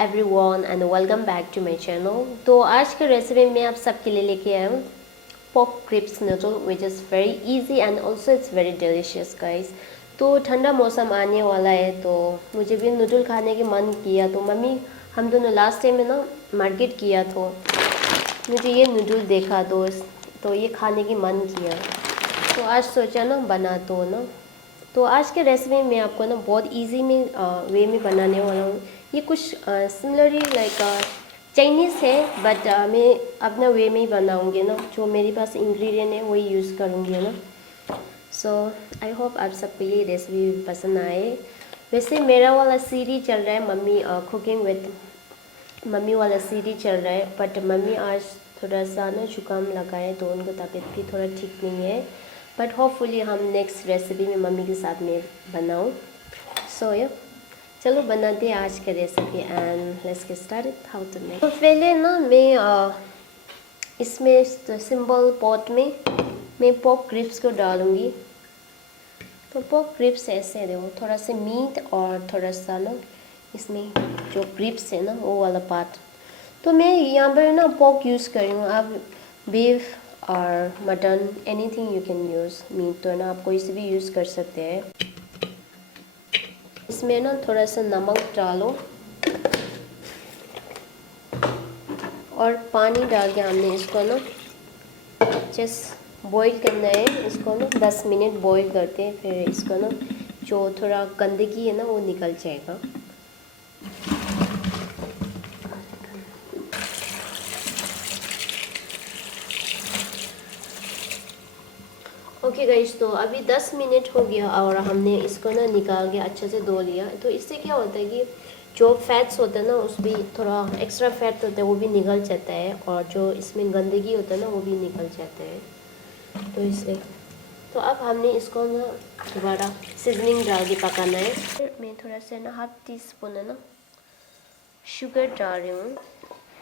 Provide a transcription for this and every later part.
Everyone and welcome back to my channel. तो आज के रेसिपी में आप सबके लिए लेके आया हूँ pork crisps noodle which is very easy and also it's very delicious guys. तो ठंडा मौसम आने वाला है तो मुझे भी नूडल खाने की मन किया, तो मम्मी हम दोनों लास्ट टाइम में ना मार्केट किया तो मुझे ये नूडल देखा तो ये खाने की मन किया, तो आज सोचा ना बना दो ना। तो आज के रेसिपी में आपको ना बहुत इजी में वे में बनाने वाला हूँ। ये कुछ सिमिलरली लाइक चाइनीज़ है बट मैं अपना वे में ही बनाऊँगी ना, जो मेरे पास इंग्रेडिएंट है वही यूज़ करूँगी ना। सो आई होप आप सबको ये रेसिपी पसंद आए। वैसे मेरा वाला सीरीज चल रहा है मम्मी कुकिंग विद मम्मी वाला सीरीज चल रहा है, बट मम्मी आज थोड़ा सा ना जुकाम लगा है तो उनको तबीयत भी थोड़ा ठीक नहीं है, बट होपफुली हम नेक्स्ट रेसिपी में मम्मी के साथ में बनाऊँ। सो या चलो बनाते हैं आज का recipe and let's get started how to make. तो पहले ना मैं इसमें सिंपल पॉट में मैं पोक क्रिप्स को डालूँगी। तो पोक क्रिप्स ऐसे देखो, थोड़ा सा मीट और थोड़ा सा ना इसमें जो क्रिप्स है ना वो वाला पार्ट। तो मैं यहाँ पर ना पोक यूज़ कर रही हूँ, आप बीफ और mutton anything you can use, meat तो ना आप कोई से भी यूज़ कर सकते हैं। इसमें ना थोड़ा सा नमक डालो और पानी डाल के हमने इसको ना जस्ट बॉईल करना है। इसको ना 10 मिनट बॉईल करते हैं, फिर इसको ना जो थोड़ा गंदगी है ना वो निकल जाएगा। ओके गाइस, तो अभी 10 मिनट हो गया और हमने इसको ना निकाल के अच्छे से धो लिया। तो इससे क्या होता है कि जो फैट्स होता है ना उसमें थोड़ा एक्स्ट्रा फैट होता है वो भी निकल जाता है, और जो इसमें गंदगी होता है ना वो भी निकल जाता है। तो इसलिए तो अब हमने इसको ना दोबारा सीजनिंग डाल के पकाना है। मैं थोड़ा सा ना हाफ टी स्पून है ना शुगर डाल रही हूँ।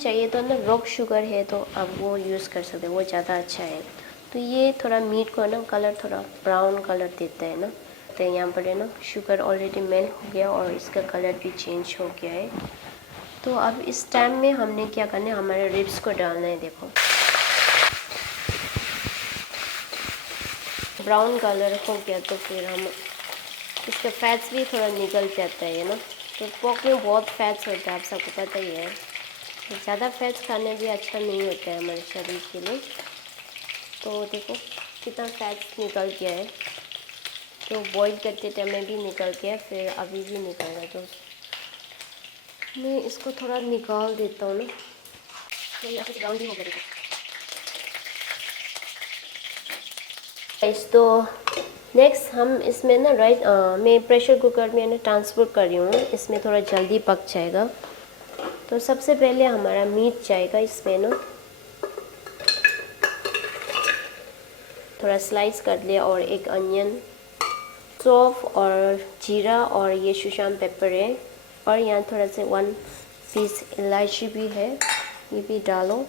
चाहिए तो ना रॉक शुगर है तो आप वो यूज़ कर सकते हैं, वो ज़्यादा अच्छा है। तो ये थोड़ा मीट को ना कलर थोड़ा ब्राउन कलर देता है ना। तो यहाँ पर है ना शुगर ऑलरेडी मेल्ट हो गया और इसका कलर भी चेंज हो गया है। तो अब इस टाइम में हमने क्या करना है, हमारे रिब्स को डालना है। देखो ब्राउन कलर हो गया तो फिर हम इसका फैट्स भी थोड़ा निकल जाता है ना। तो पोर्क में बहुत फैट्स होता है, आप सबको पता ही है। ज़्यादा फैट्स खाने भी अच्छा नहीं होता है हमारे शरीर के लिए। तो देखो कितना फैट्स निकल गया है, तो बॉईल करते टाइम में भी निकल गया, फिर अभी भी निकल रहा है। तो मैं इसको थोड़ा निकाल देता हूँ ना, तो यहाँ से ब्राउन भी हो गया। तो नेक्स्ट हम इसमें ना मैं प्रेशर कुकर में ना ट्रांसफ़र कर रही हूँ, इसमें थोड़ा जल्दी पक जाएगा। तो सबसे पहले हमारा मीट जाएगा इसमें ना, थोड़ा स्लाइस कर लिया, और एक अनियन, सौंफ और जीरा, और ये सुशाम पेपर है, और यहाँ थोड़ा से 1 पीस इलायची भी है, ये भी डालो।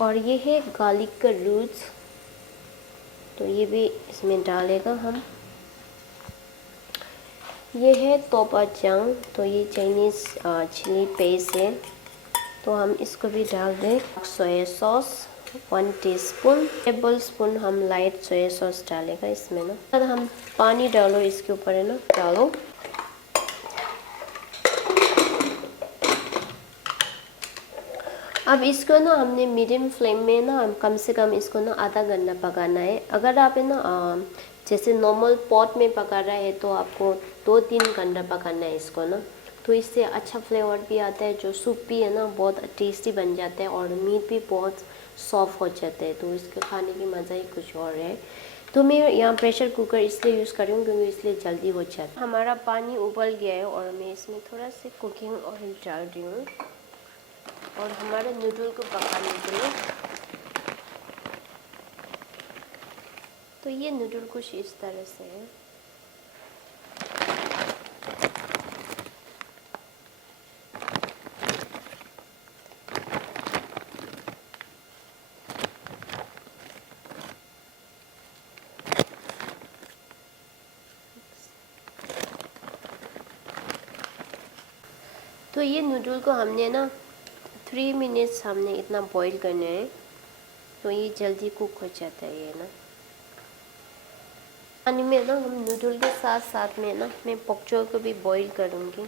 और ये है गार्लिक का रूट्स, तो ये भी इसमें डालेगा हम। ये है तोपा चांग, तो ये चाइनीज़ चिली पेस्ट है, तो हम इसको भी डाल दें। Soya sauce 1 teaspoon, table spoon हम लाइट सोया सॉस डालेगा इसमें ना। अब हम पानी डालो इसके ऊपर है ना, डालो। अब इसको ना हमने मीडियम फ्लेम में ना कम से कम इसको ना आधा घंटा पकाना है। अगर आप है ना जैसे नॉर्मल पॉट में पका रहा है तो आपको 2-3 घंटा पकाना है इसको ना। तो इससे अच्छा फ्लेवर भी आता है, जो सूप भी है ना बहुत टेस्टी बन जाता है, और मीट भी बहुत सॉफ्ट हो जाता है, तो इसके खाने की मज़ा ही कुछ और है। तो मैं यहाँ प्रेशर कुकर इसलिए यूज़ कर रही हूँ क्योंकि इसलिए जल्दी हो जाता है। हमारा पानी उबल गया है और मैं इसमें थोड़ा सा कुकिंग ऑयल डाल रही हूँ और हमारे नूडल को पकाने के लिए। तो ये नूडल कुछ इस तरह से है। तो ये नूडल को हमने ना 3 मिनट्स हमने इतना बॉईल करना है, तो ये जल्दी कुक हो जाता है। ये ना पानी में ना हम नूडल के साथ साथ में ना मैं पॉक चोल को भी बॉईल करूँगी।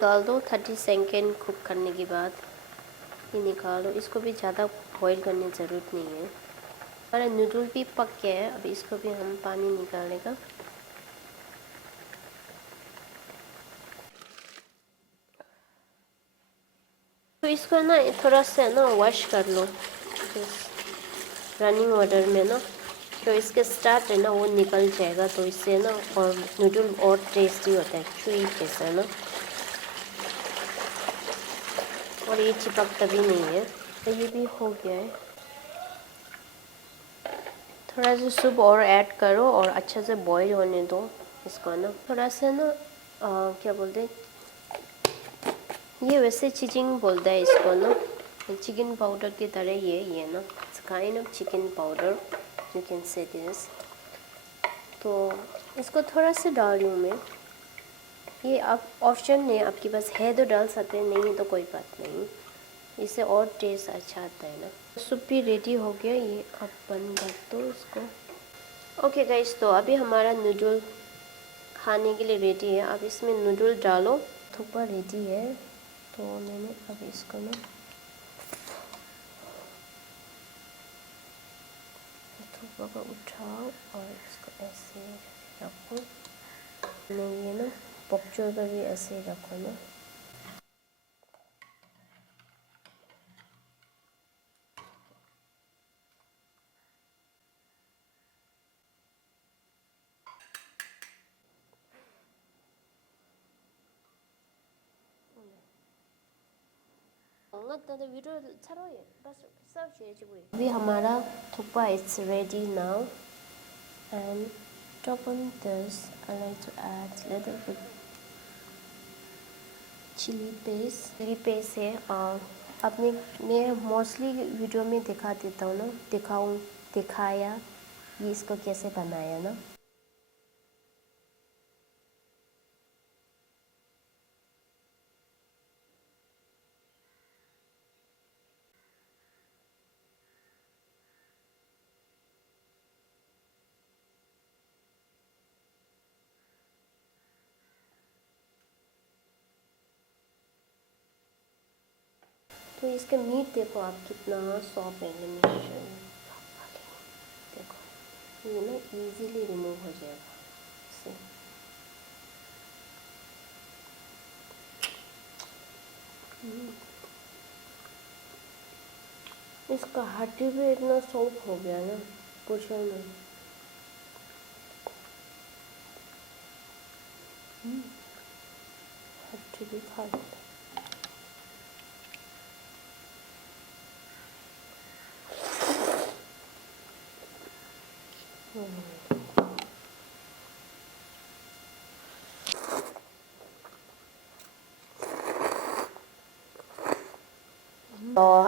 डाल दो 30 सेकेंड कुक करने के बाद ये निकालो। इसको भी ज़्यादा बॉईल करने की ज़रूरत नहीं है। हमारा नूडल भी पक गया है, अब इसको भी हम पानी निकालेगा। तो इसको ना थोड़ा सा ना वॉश कर लो रनिंग वाटर में ना, तो इसके स्टार्ट है ना वो निकल जाएगा, तो इससे ना और नूडल और टेस्टी होता है, चुई जैसा ना, और ये चिपकता भी नहीं है। तो ये भी हो गया है। थोड़ा सा सूप और ऐड करो और अच्छे से बॉईल होने दो इसको ना। थोड़ा सा ना क्या बोलते हैं, ये वैसे चिचिंग बोलता है इसको ना, चिकन पाउडर की तरह ये ना, it's kind of chicken powder, you can say this. तो इसको थोड़ा सा डाल रही हूँ मैं। ये आप ऑप्शन है, आपके पास है तो डाल सकते हैं, नहीं है तो कोई बात नहीं, इससे और टेस्ट अच्छा आता है ना। सूप भी रेडी हो गया, ये आप बंद कर दो इसको। ओके गाइस, तो अभी हमारा नूडल खाने के लिए रेडी है। अब इसमें नूडल डालो। थुप्पा रेडी है, तो मैंने अब इसको ना थुप्पा को उठाओ और इसको ऐसे रखो। नहीं, ये ना पॉकचोर का भी ऐसे रखो ना। अभी हमारा थुप्पा it's ready now, and top on this I like to add little bit chilli paste है। और अपने मैं मोस्टली वीडियो में दिखा देता हूँ ना, दिखाया ये इसको कैसे बनाया ना। तो इसका मीट देखो आप कितना सॉफ्ट है। देखो ये ना इजीली रिमूव हो जाएगा इससे। इसका हड्डी भी इतना सॉफ्ट हो गया ना पूछो नहीं। हड्डी भी खा लेता।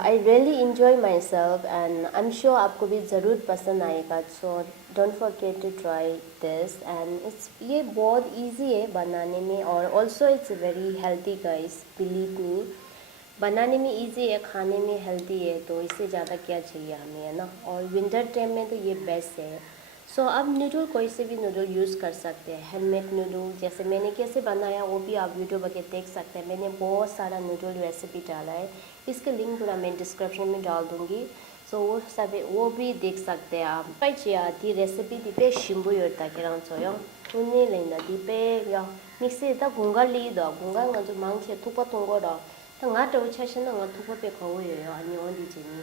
I really enjoy myself and I am sure आपको भी ज़रूर पसंद आएगा। So don't forget to try this, and it's ये बहुत इजी है बनाने में, और also it's very healthy guys, believe me. बनाने में इजी है, खाने में हेल्दी है, तो इससे ज़्यादा क्या चाहिए हमें, है ना। और विंटर टाइम में तो ये बेस्ट है। सो अब नूडल कोई से भी नूडल यूज़ कर सकते हैं, हैंडमेड नूडल। जैसे मैंने कैसे बनाया वो भी आप यूट्यूब पर देख सकते हैं। मैंने बहुत सारा नूडल रेसिपी डाला है, इसके लिंक पूरा मैं डिस्क्रिप्शन में डाल दूँगी। सो वो भी देख सकते हैं आप। दी रेसिपी दीपे शिम्बू योरता के रंग उन्हें लेना दीपे या मिक्सी ता घुंगा लीदो घुंगा जो मांग से थुपा 통거라 ngā tau chashana ngā thukpa pe kawo yoyo ani ondi jini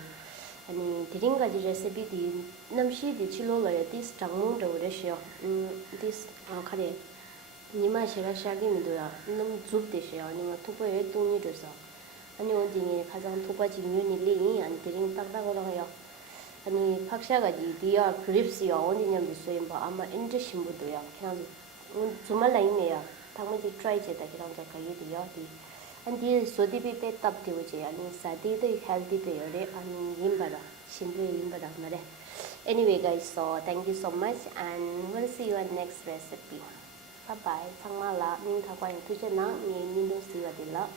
ani diringaji recipe di namshi di chilo la ya dis tangmung do reshiyo dis kare nima shira shagi mi do ya nam zup de shiyo ani ngā thukpa yoyo tungni do sa ani ondi ngi kazang thukpa ji myuni li ani diring takda ko lang ya ani pakshagaji diya grips ya ondi nyam di soyin ba ama inja shimbu do ya kina zumal la ine ya tangma ji try je da kirang ja kayi di ya di and this so the be top the which and sati the healthy the and yimbara shindre yimbara mare. Anyway guys, so thank you so much and we'll see you on next recipe. Bye bye. Sang mala ning thakwa tu chena ni do si wa